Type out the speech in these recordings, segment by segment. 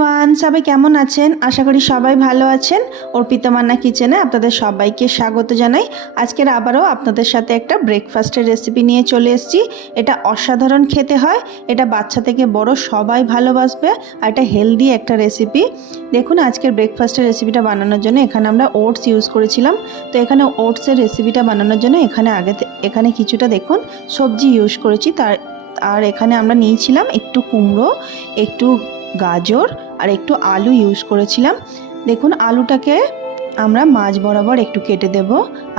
One সবাই কেমন আছেন? আশা করি সবাই ভালো আছেন। অর্পিতা মান্না কিচেনে আপনাদের সবাইকে স্বাগত জানাই। আজকের আবারও আপনাদের সাথে একটা ব্রেকফাস্টের রেসিপি নিয়ে চলে এসেছি। এটা অসাধারণ খেতে হয়। এটা বাচ্চা থেকে বড় সবাই ভালোবাসবে আর এটা হেলদি একটা রেসিপি দেখুন, আজকের ব্রেকফাস্টের রেসিপিটা বানানোর জন্য এখানে আমরা ওটস ইউজ করেছিলাম। তো এখানে ওটসের রেসিপিটা বানানোর জন্য এখানে আগে এখানে কিছুটা দেখুন, সবজি ইউজ করেছি। তার আর এখানে আমরা নিয়েছিলাম একটু কুমড়ো, একটু গাজর আর একটু আলু ইউজ করেছিলাম। দেখুন, আলুটাকে আমরা মাছ বরাবর একটু কেটে দেব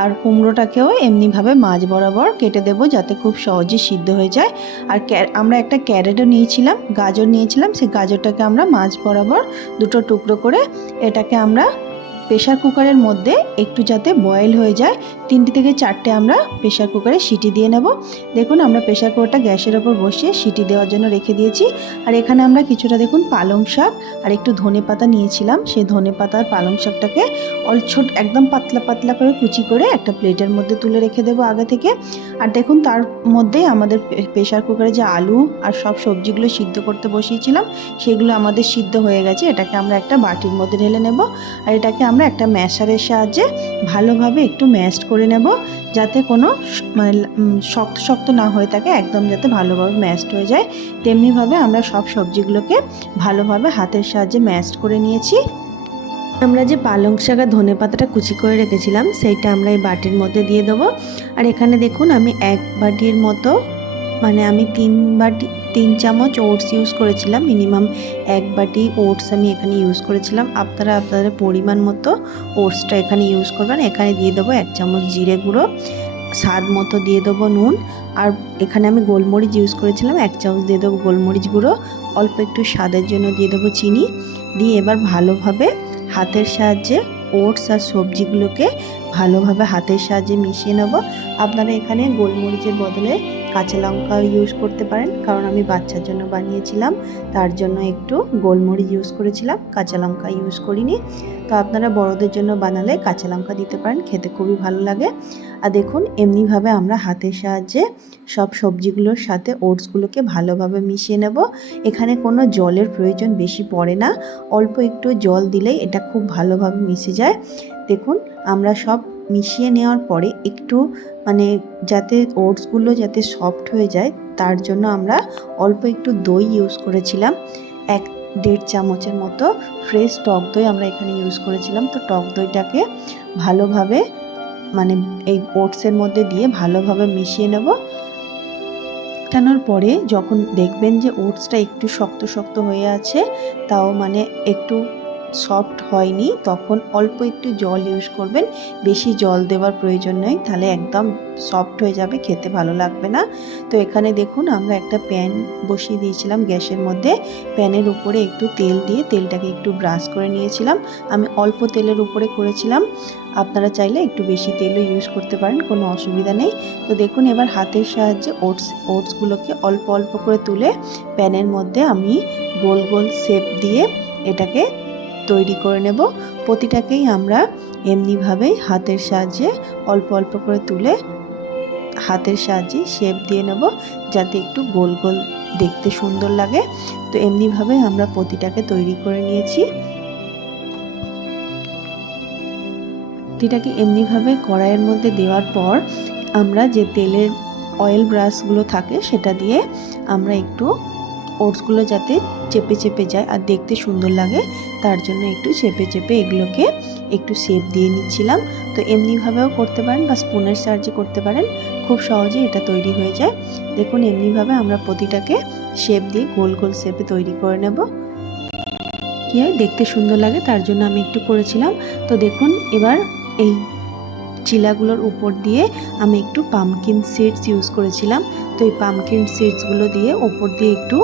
আর কুমড়োটাকেও এমনিভাবে মাছ বরাবর কেটে দেব যাতে খুব সহজে সিদ্ধ হয়ে যায়। আর আমরা একটা ক্যারেটও নিয়েছিলাম, গাজর নিয়েছিলাম, সেই গাজরটাকে আমরা মাছ বরাবর দুটো টুকরো করে এটাকে আমরা প্রেশার কুকারের মধ্যে একটু যাতে বয়েল হয়ে যায়, তিনটে থেকে চারটে আমরা প্রেশার কুকারে সিটি দিয়ে নেব। দেখুন, আমরা প্রেশার কুকারটা গ্যাসের ওপর বসিয়ে সিটি দেওয়ার জন্য রেখে দিয়েছি। আর এখানে আমরা কিছুটা দেখুন পালং শাক আর একটু ধনে পাতা নিয়েছিলাম। সেই ধনে পাতা আর পালং শাকটাকে ছোট, একদম পাতলা পাতলা করে কুচি করে একটা প্লেটের মধ্যে তুলে রেখে দেবো আগে থেকে। আর দেখুন, তার মধ্যে আমাদের প্রেশার কুকারে যে আলু আর সব সবজিগুলো সিদ্ধ করতে বসিয়েছিলাম, সেগুলো আমাদের সিদ্ধ হয়ে গেছে। এটাকে আমরা একটা বাটির মধ্যে ঢেলে নেব। আর এটাকে আমরা একটা ম্যাশারের সাহায্যে ভালোভাবে একটু ম্যাশড করে নেব, যাতে কোনো মানে শক্ত শক্ত না হয়ে থাকে, একদম যাতে ভালোভাবে ম্যাশড হয়ে যায়। তেমনিভাবে আমরা সব সবজিগুলোকে ভালোভাবে হাতের সাহায্যে ম্যাশড করে নিয়েছি। আমরা যে পালং শাক আর ধনে পাতাটা কুচি করে রেখেছিলাম, সেইটা আমরা এই বাটির মধ্যে দিয়ে দেবো। আর এখানে দেখুন, আমি এক বাটির মতো মানে আমি তিন বাটি, তিন চামচ ওটস ইউজ করেছিলাম। মিনিমাম এক বাটি ওটস আমি এখানে ইউজ করেছিলাম। আপনারা আপনাদের পরিমাণ মতো ওটসটা এখানে ইউজ করবেন। এখানে দিয়ে দেবো এক চামচ জিরে গুঁড়ো, স্বাদ মতো দিয়ে দেবো নুন। আর এখানে আমি গোলমরিচ ইউজ করেছিলাম, এক চামচ দিয়ে দেবো গোলমরিচ গুঁড়ো। অল্প একটু স্বাদের জন্য দিয়ে দেবো চিনি। দিয়ে এবার ভালোভাবে হাতের সাহায্যে ওটস আর সবজিগুলোকে ভালোভাবে হাতের সাহায্যে মিশিয়ে নেব। আপনারা এখানে গোলমরিচের বদলে কাঁচা লঙ্কা ইউজ করতে পারেন। কারণ আমি বাচ্চার জন্য বানিয়েছিলাম, তার জন্য একটু গোলমরিচ ইউজ করেছিলাম, কাঁচা লঙ্কা ইউজ করিনি। তো আপনারা বড়দের জন্য বানালে কাঁচা লঙ্কা দিতে পারেন, খেতে খুবই ভালো লাগে। আর দেখুন, এমনিভাবে আমরা হাতের সাহায্যে সব সবজিগুলোর সাথে ওটসগুলোকে ভালোভাবে মিশিয়ে নেব। এখানে কোনো জলের প্রয়োজন বেশি পড়ে না। অল্প একটু জল দিলেই এটা খুব ভালোভাবে মিশে যায়। দেখুন, আমরা সব মিশিয়ে নেওয়ার পরে একটু মানে যাতে ওটসগুলো যাতে সফট হয়ে যায়, তার জন্য আমরা অল্প একটু দই ইউজ করেছিলাম। এক দেড় চামচের মতো ফ্রেশ টক দই আমরা এখানে ইউজ করেছিলাম। তো টক দইটাকে ভালোভাবে মানে এই ওটসের মধ্যে দিয়ে ভালোভাবে মিশিয়ে নেব। টানোর পরে যখন দেখবেন যে ওটসটা একটু শক্ত শক্ত হয়ে আছে, তাও মানে একটু সফট হয়নি, তখন অল্প একটু জল ইউজ করবেন। বেশি জল দেওয়ার প্রয়োজন নেই, তাহলে একদম সফট হয়ে যাবে, খেতে ভালো লাগবে না। তো এখানে দেখুন, আমরা একটা প্যান বসিয়ে দিয়েছিলাম গ্যাসের মধ্যে। প্যানের উপরে একটু তেল দিয়ে তেলটাকে একটু ব্রাশ করে নিয়েছিলাম। আমি অল্প তেলের উপরে করেছিলাম। আপনারা চাইলে একটু বেশি তেলও ইউজ করতে পারেন, কোনো অসুবিধা নেই। তো দেখুন, এবার হাতের সাহায্যে ওটস ওটসগুলোকে অল্প অল্প করে তুলে প্যানের মধ্যে আমি গোল গোল শেপ দিয়ে এটাকে তৈরি করে নেব। প্রতিটাকেই আমরা এমনিভাবেই হাতের সাহায্যে অল্প অল্প করে তুলে হাতের সাহায্যে শেপ দিয়ে নেব যাতে একটু গোল গোল দেখতে সুন্দর লাগে। তো এমনিভাবে আমরা প্রতিটাকে তৈরি করে নিয়েছি। প্রতিটাকে এমনিভাবে কড়াইয়ের মধ্যে দেওয়ার পর আমরা যে তেলের অয়েল ব্রাশগুলো থাকে সেটা দিয়ে আমরা একটু ওটসগুলো যাতে চেপে চেপে যায় আর দেখতে সুন্দর লাগে, তার জন্য একটু চেপে চেপে এগুলোকে একটু শেপ দিয়ে নিচ্ছিলাম। তো এমনিভাবেও করতে পারেন বা স্পুনের সাহায্যে করতে পারেন, খুব সহজেই এটা তৈরি হয়ে যায়। দেখুন, এমনিভাবে আমরা প্রতিটাকে শেপ দিয়ে গোল গোল শেপে তৈরি করে নেব। কী হয়, দেখতে সুন্দর লাগে, তার জন্য আমি একটু করেছিলাম। তো দেখুন, এবার এই চিলাগুলোর উপর দিয়ে আমি একটু পামকিন সিডস ইউজ করেছিলাম। তো এই পামকিন সিডসগুলো দিয়ে ওপর দিয়ে একটু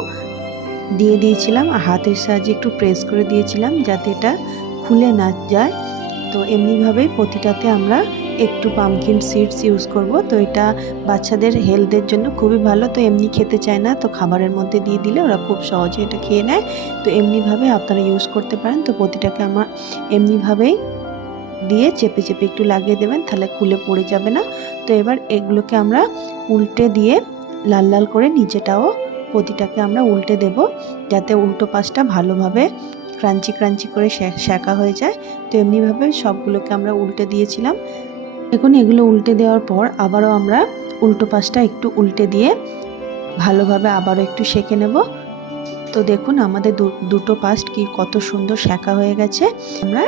দিয়ে দিয়েছিলাম আর হাতের সাহায্যে একটু প্রেস করে দিয়েছিলাম যাতে এটা খুলে না যায়। তো এমনিভাবেই প্রতিটাতে আমরা একটু পামকিন সিডস ইউজ করব। তো এটা বাচ্চাদের হেলথের জন্য খুবই ভালো। তো এমনি খেতে চায় না, তো খাবারের মধ্যে দিয়ে দিলে ওরা খুব সহজে এটা খেয়ে নেয়। তো এমনিভাবে আপনারা ইউজ করতে পারেন। তো প্রতিটাকে আমার এমনিভাবেই দিয়ে চেপে চেপে একটু লাগিয়ে দেবেন, তাহলে খুলে পড়ে যাবে না। তো এবার এগুলোকে আমরা উল্টে দিয়ে লাল লাল করে নিচেটাও প্রতিটাকে আমরা উল্টে দেব যাতে উল্টো পাশটা ভালোভাবে ক্রাঞ্চি ক্রাঞ্চি করে শে- শেঁকা হয়ে যায়। তো এমনিভাবে সবগুলোকে আমরা উল্টে দিয়েছিলাম। এখন এগুলো উল্টে দেওয়ার পর আবারও আমরা উল্টো পাশটা একটু উল্টে দিয়ে ভালোভাবে আবারও একটু সেঁকে নেব। তো দেখুন, আমাদের দুটো পাস্ট কি কত সুন্দর শেঁকা হয়ে গেছে। আমরা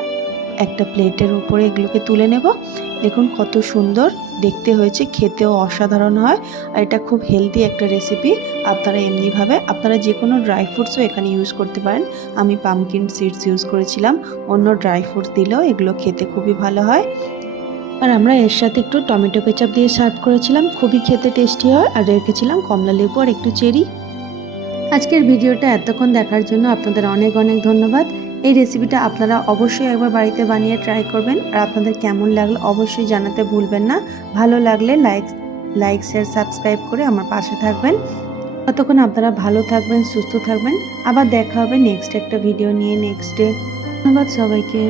একটা প্লেটের উপরে এগুলোকে তুলে নেব। দেখুন কত সুন্দর, দেখতে হয়েছে, খেতেও অসাধারণ হয়। আর এটা খুব হেলদি একটা রেসিপি আপনারা এমনিভাবে, আপনারা যে কোনো ড্রাই ফ্রুটসও এখানে ইউজ করতে পারেন। আমি পামকিন সিডস ইউজ করেছিলাম, অন্য ড্রাই ফ্রুটস দিলেও এগুলো খেতে খুবই ভালো হয়। আর আমরা এর সাথে একটু টমেটো কেচাপ দিয়ে সার্ভ করেছিলাম, খুবই খেতে টেস্টি হয়। আর রেখেছিলাম কমলা লেবু আর একটু চেরি। আজকের ভিডিওটা এতক্ষণ দেখার জন্য আপনাদের অনেক অনেক ধন্যবাদ। এই রেসিপিটা আপনারা অবশ্যই একবার বাড়িতে বানিয়ে ট্রাই করবেন। আর আপনাদের কেমন লাগল অবশ্যই জানাতে ভুলবেন না। ভালো লাগলে লাইক লাইক শেয়ার সাবস্ক্রাইব করে আমার পাশে থাকবেন। ততক্ষণ আপনারা ভালো থাকবেন, সুস্থ থাকবেন। আবার দেখা হবে নেক্সট একটা ভিডিও নিয়ে নেক্সট ডে ধন্যবাদ সবাইকে।